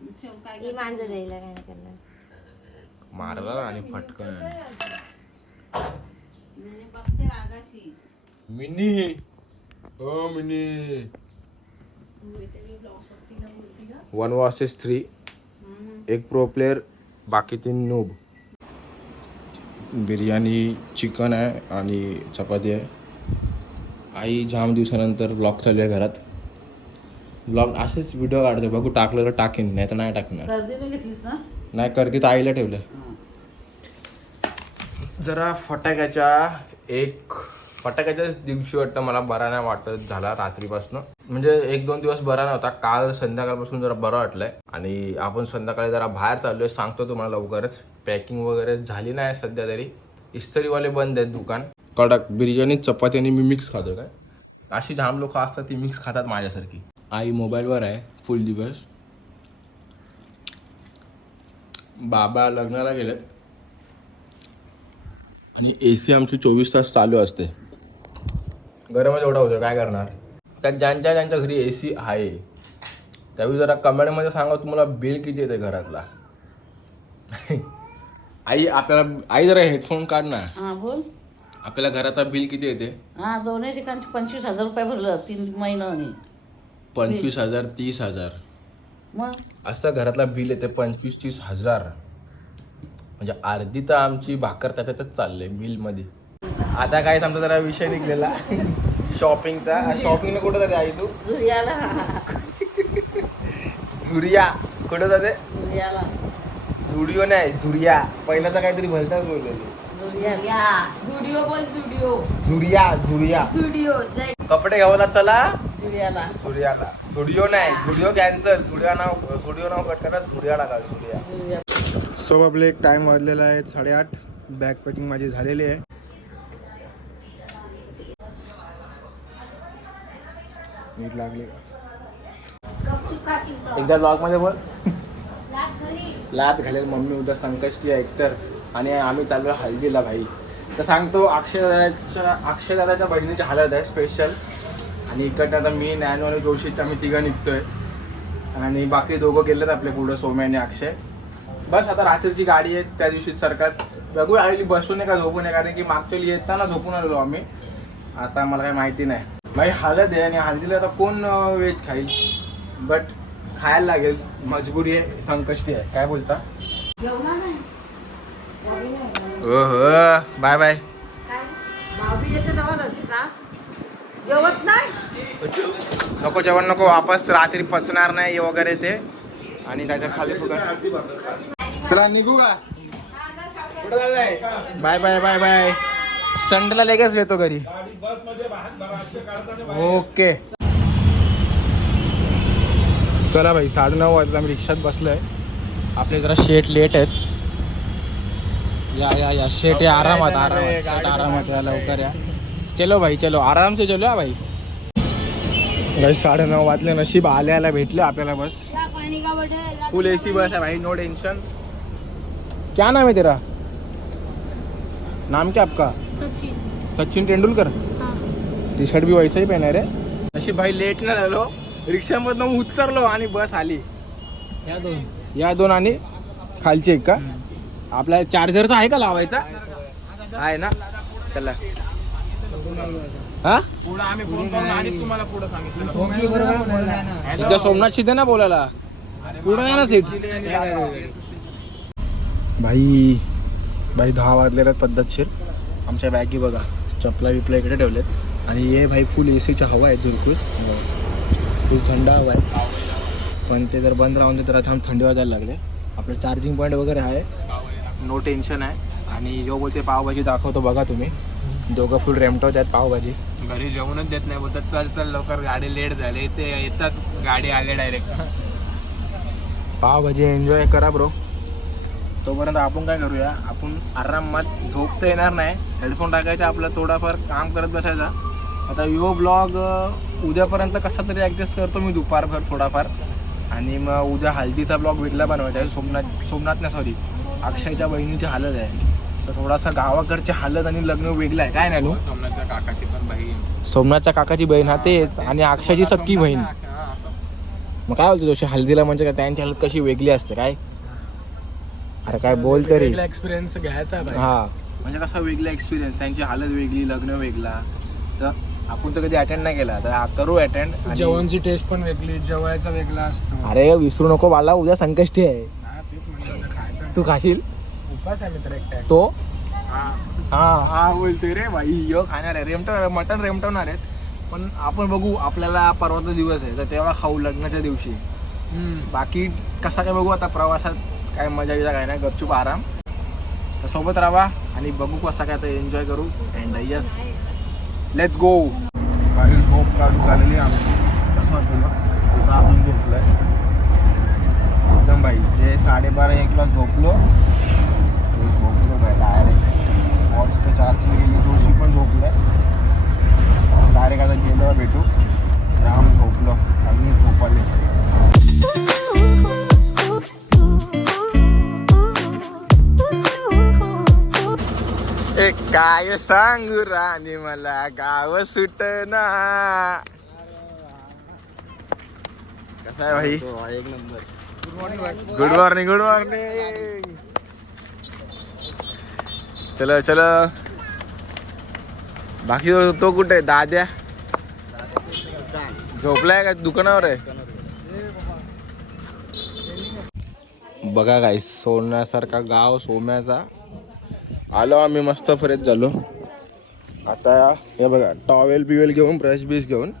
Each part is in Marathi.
ठेव काय ही मांजर द्यायला काय नाही करणार. मारला आणि फटकन. मी बघते रागाशी. मिनी. हो मिनी. One versus three. एक प्रो प्लेअर बाकी तीन नूब. बिर्याणी चिकन आहे आणि चपाती आहे. आई जाम दिवसानंतर ब्लॉग चालू आहे घरात. ब्लॉग असेच व्हिडिओ काढते बघू टाकलं तर टाकेन नाही तर नाही टाकणार. गर्दीने घेतलीस ना? नाही करते तर आईला ठेवलं. जरा फटाक्याच्या एक फटाक्याच्याच दिवशी वाटतं मला बरा नाही वाटत झाला रात्रीपासून. म्हणजे एक दोन दिवस बरा नव्हता. काल संध्याकाळपासून जरा बरं वाटलंय. आणि आपण संध्याकाळी जरा बाहेर चाललोय सांगतो तुम्हाला लवकरच. पॅकिंग वगैरे झाली नाही सध्या तरी. इस्त्रीवाले बंद आहेत दुकान. कडक बिर्याणी चपाती आणि मी मिक्स खातो काय? अशी जाम लोक असतात ती मिक्स खातात माझ्यासारखी. आई मोबाईलवर आहे फुल दिवस. बाबा लग्नाला गेले आणि ए सी आमची चोवीस तास चालू असते. गरमच एवढा होतो काय करणार? त्या ज्यांच्या ज्यांच्या घरी ए सी आहे त्यावेळी जरा कमेंटमध्ये सांगा तुम्हाला बिल किती येते घरातला. आई आपल्याला आई जरा हेडफोन काढ ना. हा बोल. आपल्याला घराचा बिल किती येते हा दोन्ही ठिकाणचे पंचवीस हजार रुपये भरलं तीन महिन्याने. पंचवीस हजार तीस हजार. मग? असं घरातला बिल येते पंचवीस तीस हजार. म्हणजे अर्धी तर आमची भाकर त्याच्यातच चालले बिलमध्ये. आता काय समजा जरा विषय निघलेला. शॉपिंगचा. शॉपिंगला कुठं जाते आई तू? झुरियाला झुरिया कुठं जाते? झुरियाला झुडिओ नाही झुरिया पहिला तर काहीतरी भलताच बोललेली. झुरिया झुडिओ बोल झुडिओ झुरिया झुरिया झुडिओ कपडे घ्यायला चला. झुरियाला झुरियाला झुडिओ नाही झुडिओ कॅन्सल झुडिओ नाव झुडिओ नाव कट करा टाका झुरिया झुरिया सो आपले एक टाइम वाजलेला आहे साडेआठ. बॅग पॅकिंग माझी झालेली आहे. नीट लागली एकदा ब्लॉगमध्ये बोल. लात घालेल मम्मी उद्या संकष्टी आहे एकतर. आणि आम्ही चाललो हल्दीला भाई. तर सांगतो अक्षय दादाच्या अक्षय दादाच्या बहिणीची हालत आहे स्पेशल आणि इकडनं आता मी नॅनो आणि जोशी आम्ही तिघं निघतोय. आणि बाकी दोघं गेलेत आपले पुढं सौम्य आणि अक्षय. बस आता रात्रीची गाडी आहे त्या दिवशी सरकार बघू आली बसून आहे का झोपून आहे? कारण की मागच्या येताना झोपून आलेलो आम्ही. आता मला काही माहिती नाही. भाई हालत आहे आणि हळदीला आता कोण व्हेज खाईल? बट खायला लागेल. मजबुरी आहे संकष्टी आहे. काय बोलता? जेवणार नाही. हो हो बाय बाय काय भाभी येते तेव्हा अशी ना जेवत नाही? नको जेवण नको वापस रात्री पचणार नाही वगैरे ते. आणि त्याच्याखाली फुगा चला निघू का? Bye bye bye bye. संडेला लगेच येतो घरी. ओके. चला भाई साडे नऊ वाजता आम्ही रिक्षात बसलोय. आपले जरा शेट लेट आहेत. या या या. शेट या आरामात आरामात. शेट आरामात या लवकर या. चलो भाई चलो. आराम से चलो भाई. भाई साडे नऊ वाजले नशीब आले आल्या भेटले आपल्याला बस. फुल एसी बस है भाई नो टेंशन क्या नाम है तेरा? नाम क्या आपका? सचिन. सचिन तेंडुलकर? हाँ. टी शर्ट भी वैसा ही पहना रे. नशीब भाई लेट नाही झालो. रिक्षामधनं उतरलो आणि बस आली. या दोन. या दोन आणि खालची एक का? आपला चार्जरचा आहे का लावायचा? आहे ना? चला. हा? पुढे आम्ही फोन करून आणि तुम्हाला पुढे सांगितलं. उद्या सोमनाथ शिदे ना बोलायला? पुढे ना सीट? भाई भाई दहा वाजलेल्या आहेत पद्धतशीर. आमच्या बॅगी बघा चपला बिपला इकडे ठेवलेत. आणि हे भाई फुल ए सीच्या हवा आहे दुरकूस फुल थंड हवा आहे. पण ते जर बंद राहून तर आता थंडी वाजायला लागले. आपलं चार्जिंग पॉईंट वगैरे आहे. नो टेन्शन आहे. आणि जो बोलते पावभाजी दाखवतो बघा तुम्ही. दोघं फुल रेमटवत आहेत पावभाजी. घरी जेवणच देत नाही बोलतात चल चल लवकर गाडी लेट झाली. ते येताच गाडी आले डायरेक्ट पावभाजी एन्जॉय करा ब्रो तोपर्यंत आपण काय करूया आपण आरामात झोप तर येणार नाही. हेडफोन टाकायचा आपलं थोडाफार काम करत बसायचा. आता यो ब्लॉग उद्यापर्यंत कसा तरी ॲडजस्ट करतो मी दुपारभर थोडाफार. आणि मग उद्या हल्दीचा ब्लॉग वेगळा बनवायचा आहे. सोमनाथ सोमनाथ नाही सॉरी अक्षयच्या बहिणीची हालत आहे. तर थोडासा गावाकडची हालत आणि लग्न वेगळं आहे. काय नाही? सोमनाथच्या काकाची पण बहीण. सोमनाथच्या काकाची बहीण हा तेच. आणि अक्षयची सक्की बहीण. असं. मग काय बोलतो जोशी हल्दीला म्हणजे काय त्यांची हलत कशी वेगळी असते काय? अरे काय बोल तरी. एक्सपिरियन्स घ्यायचा भाई हा. म्हणजे कसा वेगळा एक्सपिरियन्स त्यांची हालत वेगळी लग्न वेगळा. तर आपण तर कधी अटेंड नाही केला तर करू अटेंड जेवणची टेस्ट पण वेगळी जेवायचा वेगळा असतो. अरे विसरू नको बाला उद्या संकष्टी आहे. हा, तू खाशील? आहे. मित्र तो? हा. हा हा बोलतोय रे भाई. यो खाणार आहे. रेमटवणार मटन रेमटवणार आहेत. पण आपण बघू आपल्याला परवाचा दिवस आहे. तर तेव्हा खाऊ लग्नाच्या दिवशी. बाकी कसा काय बघू आता प्रवासात? काय मजा बिजा काय नाही. गपचूप आराम. तर सोबत राहा आणि बघू कसा काय आता एन्जॉय करू. अँड यस लेट्स गो काही झोप काढून झालेली आमची कसं वाटतं आपण झोपलोय. एकदम भाई ते साडेबारा एकला झोपलो ते झोपलो भाई डायरेक्ट वॉचचं चार्जिंग गेली जोशी पण झोपलाय. डायरेक्ट आता गेल्यावर भेटू. जाम झोपलो अजून झोप आली एक काय सांगू राणी मला गाव सुटना. कसा आहे भाई? एक नंबर. गुड मॉर्निंग गुड मॉर्निंग चल चल. बाकी तो, तो कुठे आहे? दाद्या? झोपलाय का? दुकानावर आहे? बघा काय सोन्यासारखा गाव सोम्याचा. आलो आम्ही मस्त फ्रेश झालो. आता हे बघा टॉवेल बिवेल घेऊन ब्रश बिश घेऊन.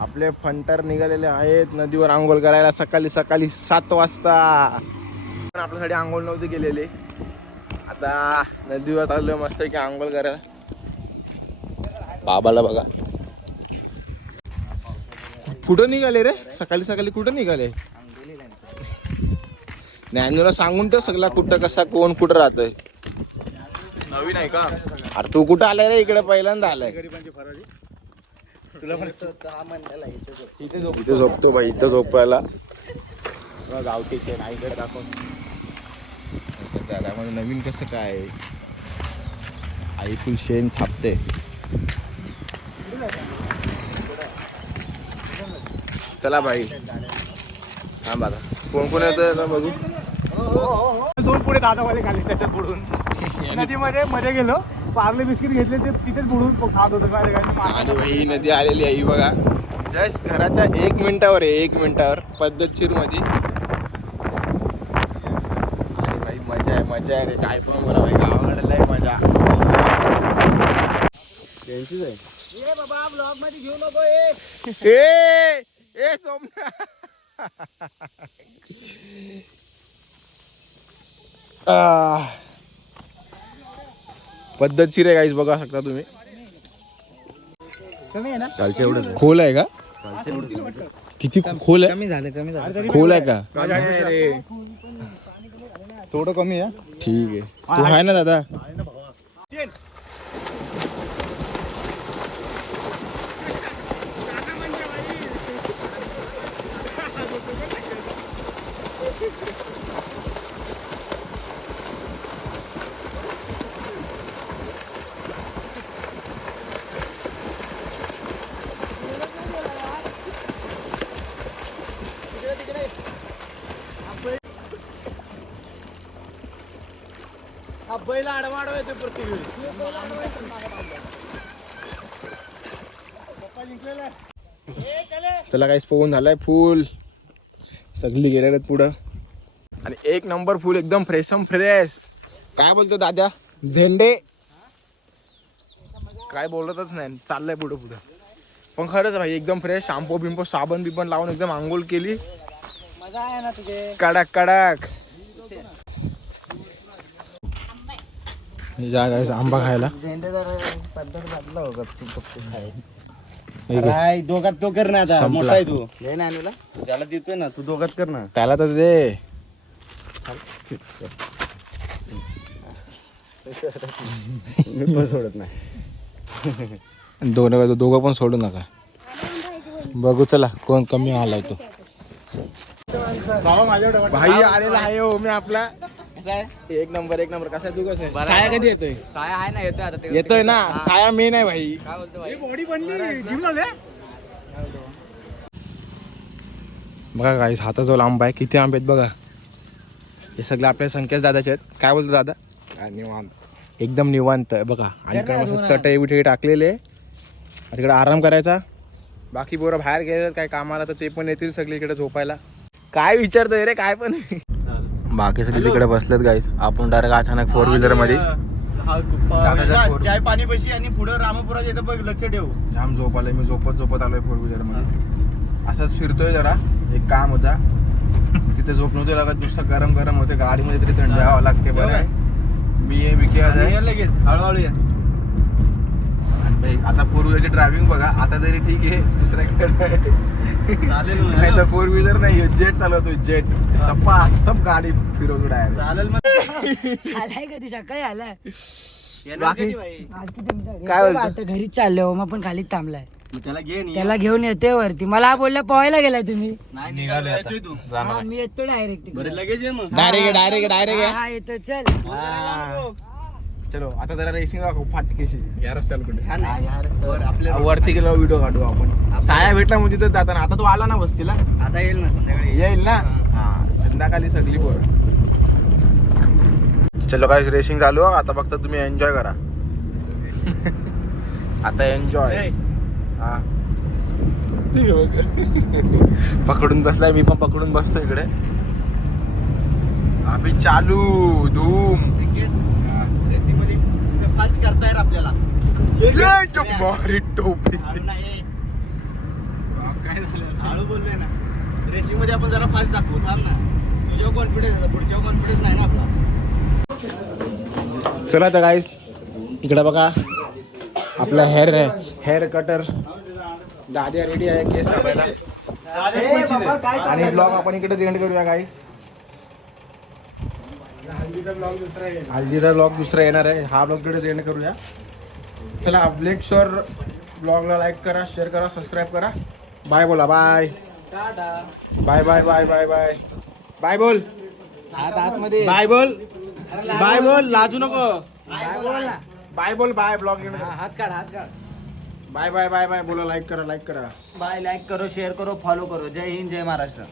आपले फंटर निघालेले आहेत नदीवर आंघोळ करायला सकाळी सकाळी सात वाजता. पण आपल्यासाठी आंघोळ नव्हते गेलेले आता नदीवर चाललोय मस्त की आंघोळ करायला. बाबाला बघा. कुठं निघाले रे? सकाळी सकाळी कुठं निघाले? ज्ञानूला सांगून ठेव सगळा कुठं कसा कोण कुठं राहतोय. नवीन आहे का? अरे तू कुठं आलाय रे? इकडे पहिल्यांदा आलाय. इथे झोपतो भाई इथं झोपायला. गावठी शेण आईकडे दाखव त्यामध्ये नवीन कसं काय? आई फुल शेण थापते. चला भाई थांब आता कोण कोण आता बघू? दोन पुढे दादावाले खाली त्याच्यात बुडून. नदीमध्ये मध्ये गेलो. पार्ले बिस्किट घेतले ते तिथेच बुडून खात होतो. काय आणि भाई नदी आलेली आहे. ही बघा. जस्ट घराच्या एक मिनिटावर आहे एक मिनिटावर. पद्धतशीरमध्ये अरे भाई मजा आहे रे. काय पण बोला भाई गावाकडे लय मजा. त्यांचीच आहे. ए ए सोमना. आह. पद्धतशीर आहे काहीच बघा शकता तुम्ही. कालच्या एवढं खोल आहे का? किती खोल आहे? कमी झालं कमी झालं. खोल आहे का? थोडं कमी आहे. ठीक आहे. तू आहे ना दादा? बैल आडवाडव येतो प्रत्येक वेळी. त्याला काही पोहून झालाय फुल. सगळी गेलेले आहेत पुढं. आणि एक नंबर फुल एकदम फ्रेशम फ्रेश काय बोलतो दादा? झेंडे. काय बोलतच नाही चाललंय पुढं पुढं. पण खरंच भाई एकदम फ्रेश शॅम्पू बिंपो साबण बिबण लावून एकदम आंघोळ केली. मजा आहे ना तुझे? कडक कडक. जा guys, आंबा खायला. झेंडेदार पद्धत बदला हो गपचूप गपचूप खाय राय दोघात तो कर ना आता. संपला. मोठा आहे तू. दे ना आणूला. त्याला देतोय ना तू दोघात कर ना. त्याला तर दे. मी पण सोडत नाही. दोन दोघं पण सोडू नका. बघू चला कोण कमी आलाय तो. भाई आलेला आहे हो मी आपला. एक नंबर एक नंबर. कसा आहे? तू कसं आहे? साया कधी येतोय? साया आहे ना येतोय आता. ते येतोय ना? साया मेन आहे भाई. काय बोलतो भाई? बॉडी बनली जिम झाले बघा गाईस हाताजवळ आंबा आहे. किती आंबे आहेत बघा. हे सगळे आपल्या संकेत दादाचे आहेत. काय बोलतो दादा? एकदम निवांत आहे बघा. आणि इकडे मस्त चटई बिटई टाकलेले. आहे. तिकडे आराम करायचा. बाकी पोरं बाहेर गेले काय कामाला तर ते पण येतील सगळे इकडे झोपायला. काय विचारतोय रे काय पण. बाकी सगळे तिकडे बसलेत गाईस आपण डायरेक्ट अचानक फोर व्हीलरमध्ये. फोर- चाय पाणी पशी आणि पुढे रामापुराच्या इथं बघ लक्ष ठेव. जाम झोप आलंय मी झोपत झोपत आलोय फोर व्हीलरमध्ये. असंच फिरतोय जरा. एक काम होता. तिथे झोप नव्हती लागत नुसतं गरम गरम होते. गाडीमध्ये तरी थंड लागते बरं. मी विके लगेच. हळूहळू आता फोर व्हीलरची ड्रायव्हिंग बघा आता तरी ठीक आहे दुसऱ्याकडे नाही तर. फोर व्हीलर नाही जेट चालवतो जेट सप्पा सब गाडी फिरवतो डायरेक्ट चालेल मग. आलाय कधी सकाळी आलाय? मिनिटं? काय आता घरीच चाललो मग पण खालीच थांबलाय. त्याला घे नी. त्याला घेऊन येते वरती. मला बोलला पोहायला गेलाय तुम्ही. हा, मी येतो डायरेक्ट डायरेक्ट डायरेक्ट डायरेक्ट हा येतो चल. चलो आता जरा रेसिंग दाखव फाटकेशी या रस्त्याला कुठे? हा ना. वर आपल्या वरती गेलो व्हिडिओ काढू आपण. साया भेटला मग तिथं जाताना. आता तू आला ना वस्तीला? आता येईल ना संध्याकाळी. येईल ना? हा. संध्याकाळी सगळी पोर. चलो काय रेसिंग चालू आहे. आता फक्त तुम्ही एन्जॉय करा. आता एन्जॉय हा. पकडून बसलाय मी पण पकडून बसतो इकडे. आम्ही चालू धूम. फास्ट करता येईल आपल्याला भारी टोपी. हळू नाही. हळू बोललोय ना. रेसिंगमध्ये आपण जरा फास्ट दाखवू थांब ना. तुझ्यावर कॉन्फिडन्स पुढच्यावर कॉन्फिडन्स नाही ना आपला. चला तर गाईस इकडे बघा. आपला हेअर हेअर कटर दाद्या रेडी आहे केस कापायला. आणि ब्लॉग आपण इकडेच एंड करूया गाईस हल्दीचा ब्लॉग दुसरा येणार आहे. हा ब्लॉग इकडेच एंड करूया. चला ब्लेक शोर ब्लॉगला लाईक करा शेअर करा सबस्क्राईब करा. बाय बोला bye bye bye bye bye bye bye बोल. आतमध्ये. बाय बोल. बाय बोल लाजू नको. बाय बोल. बाय ब्लॉग हा, हात काढ हात काढ. बाय बाय बाय बाय बोला लाईक करा लाईक करा. बाय लाईक करो शेअर करो फॉलो करो. जय हिंद जय महाराष्ट्र.